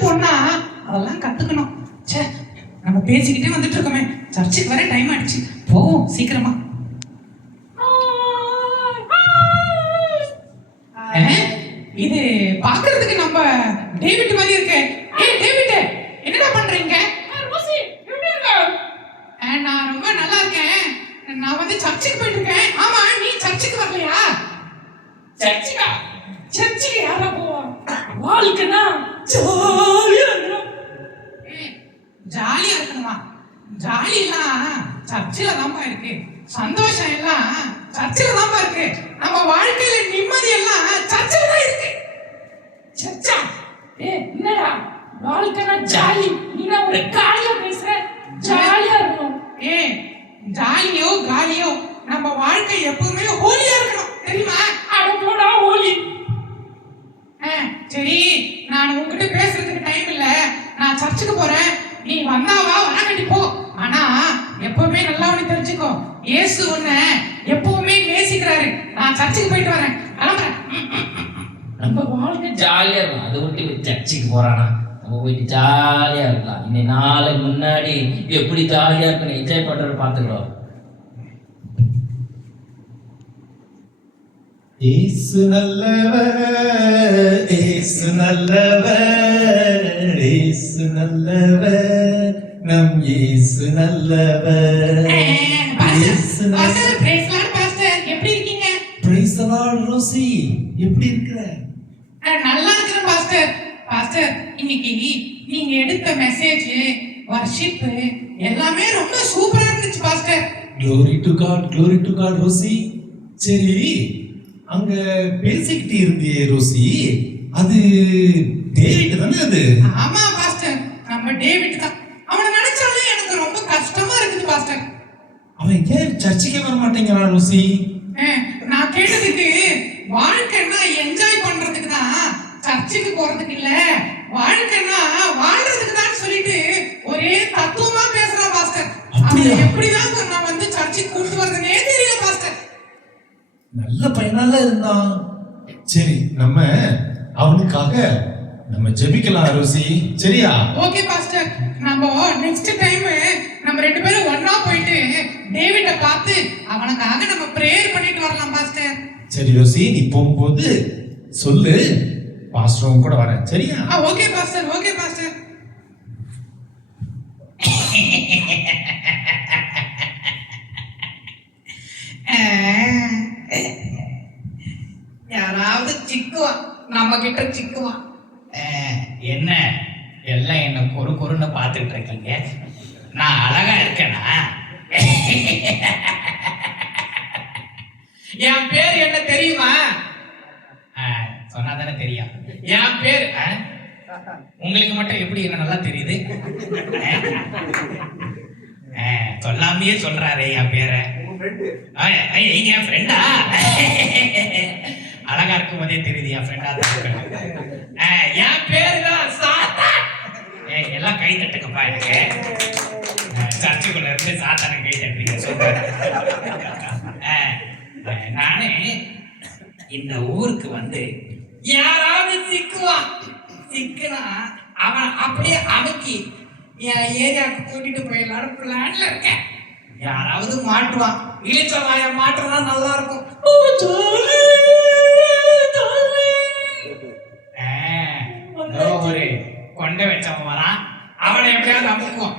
பொண்ணா அதெல்லாம் கத்துக்கணும். சே, நம்ம பேசிக்கிட்டே வந்துட்டு இருக்கோமே, சர்ச்சுக்கு வர டைம் ஆயிடுச்சு, போவோம் சீக்கிரமா. இது பாக்குறதுக்கு நம்ம டேவிட் மாதிரி இருக்கு. ஏய் டேவிட், என்னடா பண்றீங்க? ரோசி, எப்படி இருக்க? நான் ரொம்ப நல்லா இருக்கேன். நான் வந்து சர்ச்சுக்கு போயிட்டு இருக்கேன். ஆமா, நீ சர்ச்சுக்கு வரலையா? சர்ச்சுக்கா? சர்ச்சுக்கு யாரா போவா? வாழ்க்கைனா ஜாலியா இருக்கணும். ஜாலியா இருக்கணுமா? ஜாலி எல்லாம் சர்ச்சில் தான்ப்பா இருக்கு. சந்தோஷம் எல்லாம் சர்ச்சில் தான்ப்பா இருக்கு. நம்ம வாழ்க்கையில நிம்மதி எல்லாம் சர்ச்சில் தான் இருக்கு. சர்ச்சா? என்னடா வாழ்க்கைனா ஜாலி, நீ ஒரு காலியா பேசுற. ஜாலியா இருக்கணும். ஜாலியோ காலியோ நம்ம வாழ்க்கை எப்பவுமே ஹோலியா இருக்கணும், தெரியுமா? அடப்போடா ஹோலி. சரி, நான் உங்ககிட்ட பேசுறதுக்கு டைம் இல்ல, நான் சர்ச்சுக்கு போறேன். நீ வந்தாவா வராங்கட்டி போ. ஆனா எப்பவுமே நல்லா ஒண்ணு தெரிஞ்சுக்கோ, இயேசு உன்னை எப்பவுமே நேசிக்கிறாரு. நான் சர்ச்சுக்கு போயிட்டு வரேன், கிளம்புறேன். நம்ம வாழ்க்கை ஜாலியா இருக்கும். அதை விட்டு சர்ச்சுக்கு போறானா? நம்ம போயிட்டு ஜாலியா இருக்கலாம். இன்னைக்கு நாளைக்கு முன்னாடி எப்படி ஜாலியா இருக்கணும் என்ஜாய் பண்றது பாத்துக்கிறோம். இயேசு நல்லவர், இயேசு நல்லவர், இயேசு நல்லவர், நம் இயேசு நல்லவர். இயேசு நல்லவர். பிரைஸ் லார்ட் பாஸ்டர், எப்படி இருக்கீங்க? பிரைஸ் தி லார்ட் ரோசி, எப்படி இருக்க? நல்லா இருக்கிறேன் பாஸ்டர். பாஸ்டர், இன்னைக்கு நீங்க எடுத்த மெசேஜ், வர்ஷிப் எல்லாமே ரொம்ப சூப்பரா இருந்துச்சு pastor. glory to god Rosie. சரி, அங்க பேசிக்கிட்டு இருந்தியே ரோசி, அது டேவிட் தானே? அது ஆமா பாஸ்டர், நம்ம டேவிட் தான். அவனை நினைச்சாலே எனக்கு ரொம்ப கஷ்டமா இருக்குது பாஸ்டர். அவன் ஏன் சர்ச்சுக்கே வர மாட்டேங்கிறான் ரோசி? நான் கேட்டதுக்கு வாழ்க்கைன்னா என்ஜாய் பண்றதுக்கு தான், சர்ச்சுக்கு போறதுக்கு இல்ல, வாழ்க்கைன்னா வாழ்றதுக்கு தான் சொல்லிட்டு ஒரே தத்துவமா பேசுறான் பாஸ்டர். அவனை எப்படிதான் நான் வந்து சர்ச்சுக்கு கூட்டு வரதுனே தெரியல பாஸ்டர். நல்ல பையனால இருந்தான். சரி, நம்ம அவனுக்காக நம்ம ஜெபிக்கலாம் ரோசி, சரியா? ஓகே பாஸ்டர், நம்ம நெக்ஸ்ட் டைம் நம்ம ரெண்டு பேரும் ஒண்ணா போயிட்டு டேவிட பார்த்து அவனுக்காக நம்ம பிரேயர் பண்ணிட்டு வரலாம் பாஸ்டர். சரி ரோசி, நீ போகும்போது சொல்லு, பாஸ்டரும் கூட வரேன், சரியா? Okay pastor, okay pastor. யாராவது சிக்குவான், நம்ம கிட்ட சிக்குவான். என்ன எல்லாம் என்ன கொரு கொருன்னு பார்த்துட்டு இருக்கீங்க? நான் அழகா இருக்கேனா? என் பேர் என்ன தெரியுமா? சொன்னா தானே தெரியும். என் பேர் உங்களுக்கு மட்டும் எப்படி என்ன நல்லா தெரியுது? சொல்லாமையே சொல்றாரு என் பேரை. நீங்க என் ஃப்ரெண்டா? அழகா இருக்கும் போதே தெரியுது என் ஃப்ரெண்டா தான். என் பேரு தான் சாத்தான். எல்லாம் கை தட்டுங்கப்பா எனக்கு. சர்ச்சுக்குள்ள இருந்து சாத்தான கை தட்டுறீங்க, சூப்பர். நானு இந்த ஊருக்கு வந்து யாராவது சிக்குனா அவன் அப்படியே அமுக்கி என் ஏரியாவுக்கு கூட்டிட்டு போயிடலான்னு பிளான்ல இருக்கேன். யாராவது மாட்டுவான், இழிச்சவாய மாட்டுறதா நல்லா இருக்கும். ஒரு கொண்டை வச்சவன் வரான், அவனை எப்படியாவது அமுக்குவான்.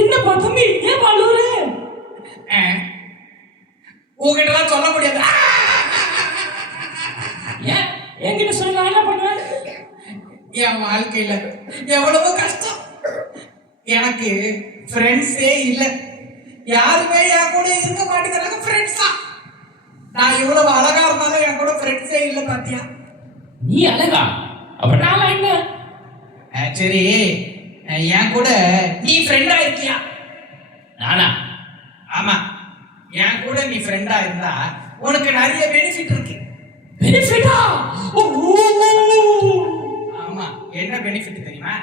என்னப்பா தம்பி, ஏன் பாலூரு? உங்ககிட்டலாம் சொல்ல முடியாது. ஏன் என்கிட்ட சொல்ல நான் என்ன பண்ணுவேன்? என் வாழ்க்கையில எவ்வளவோ கஷ்டம். எனக்கு ஃப்ரெண்ட்ஸே இல்லை, யாருமே என் கூட இருக்க மாட்டேங்கிறாங்க. ஃப்ரெண்ட்ஸா? நான் இவ்வளவு அழகா இருந்தாலும் என் கூட ஃப்ரெண்ட்ஸே இல்லை. பாத்தியா? நீ அழகா? அப்ப நான் என்ன? சரி, என் கூட நீ ஃப்ரெண்டா இருக்கியா? நானா? ஆமா, என் கூட நீ ஃப்ரெண்டா இருந்தா உனக்கு நிறைய பெனிஃபிட் இருக்கு. பெனிஃபிட்டா? ஆமா, என்ன பெனிஃபிட் தெரியுமா?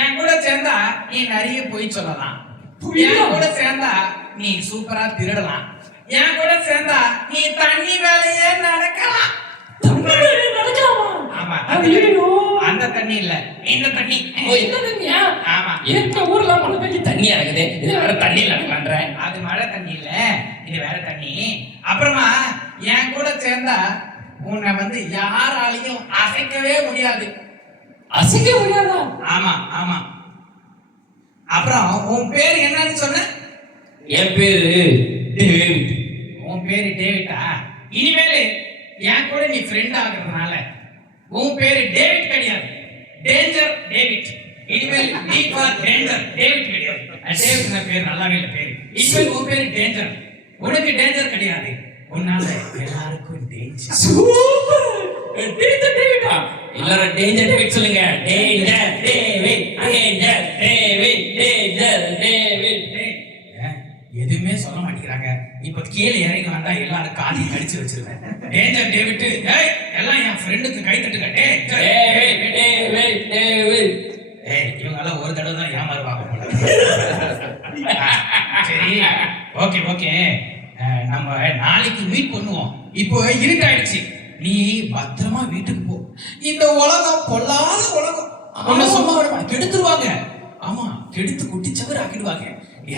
என் கூட சேர்ந்தா நீ நிறைய பொய் சொல்லலாம். என் கூட சேர்ந்தா நீ சூப்பரா திருடலாம், என் கூட சேர்ந்தா நீ தண்ணி வேலையே நடக்கலாம். ஆமா, அந்த தண்ணி இல்ல, இந்த தண்ணி. ஆமா, ஊர்ல மழை பெஞ்சு தண்ணியா இருக்குது, இது வேற தண்ணியில் நடக்கலான்றேன். அது மழை தண்ணி இல்ல, இது வேற தண்ணி. அப்புறமா என் கூட சேர்ந்தா உன்னை வந்து யாராலையும் அசைக்கவே முடியாது. அசைக்க முடியாதா? ஆமா ஆமா. அப்புறம் உன் பேர் என்னன்னு சொன்ன? என் பேரு டேவிட். உன் பேரு டேவிட்டா? இனிமேல் என் கூட நீ ஃப்ரெண்ட் ஆகுறதுனால உன் பேரு டேவிட் கிடையாது, டேஞ்சர் டேவிட். இனிமேல் டி ஃபார் டேஞ்சர் டேவிட் கிடையாது. டேவிட் பேர் நல்லாவே இல்ல பேரு. இனிமேல் உன் பேரு டேஞ்சர். உனக்கு டேஞ்சர் கிடையாது, உன்னால எல்லாருக்கும் டேஞ்சர். சூப்பர். டேஞ்சர் டேவிட்டா? எல்லாரும் டேஞ்சர் டேவிட் சொல்லுங்க. Danger David, danger David, danger David. எதுவுமே சொல்ல மாட்டேங்கிறாங்க. இப்ப கீழே இறங்கி வந்தா எல்லாரும் காலையும் கடிச்சு வச்சிருவேன். டேஞ்சர் டேவிட், ஏய் எல்லாம் என் ஃப்ரெண்டுக்கு கை தட்டுங்க. David David David. ஏய் இவங்க எல்லாம் ஒரு தடவை தான் ஏமாறுவாங்க போல. சரி, ஓகே ஓகே, நம்ம நாளைக்கு மீட் பண்ணுவோம். இப்போ இருட்டாயிடுச்சு, நீ பத்திரமா வீட்டுக்கு போ. இந்த உலகம் பொல்லாத உலகம், அவனை சும்மா விட கெடுத்துருவாங்க. ஆமா, கெடுத்து குட்டி சவறு ஆக்கிடுவாங்க.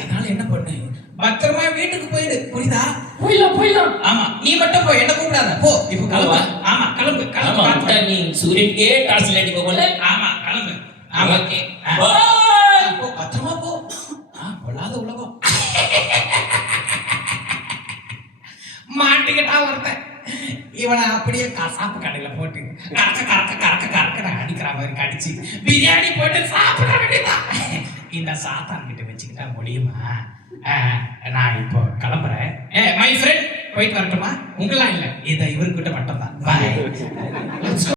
அதனால என்ன பண்ணு, பத்திரமா வீட்டுக்கு போயிடு, புரியுதா? போயிடலாம். ஆமா, நீ மட்டும் போ, என்ன கூப்பிடாத, போ. இப்போ கிளம்பு. ஆமா கிளம்பு கிளம்பு. நீ சூரியனுக்கே டார்ச் அடிக்க போல. ஆமா கிளம்பு. ஆமா ஓகே, போ, பத்திரமா போ. பொல்லாத உலகம். மாட்டிக்கிட்டா ஒருத்தன், இவனை அப்படியே கசாப்பு கடையில போட்டு கறக்க கறக்க கறக்க கறக்க அடிக்கிற மாதிரி கடிச்சு பிரியாணி போட்டு சாப்பிட வேண்டியதான். இந்த சாத்தான் கிட்ட வச்சுக்கிட்டா முடியுமா? நான் இப்போ கிளம்புறேன். மை ஃப்ரெண்ட், போயிட்டு வரட்டுமா? உங்களாம் இல்ல, இதை இவர்கிட்ட மட்டும் தான். பாய்.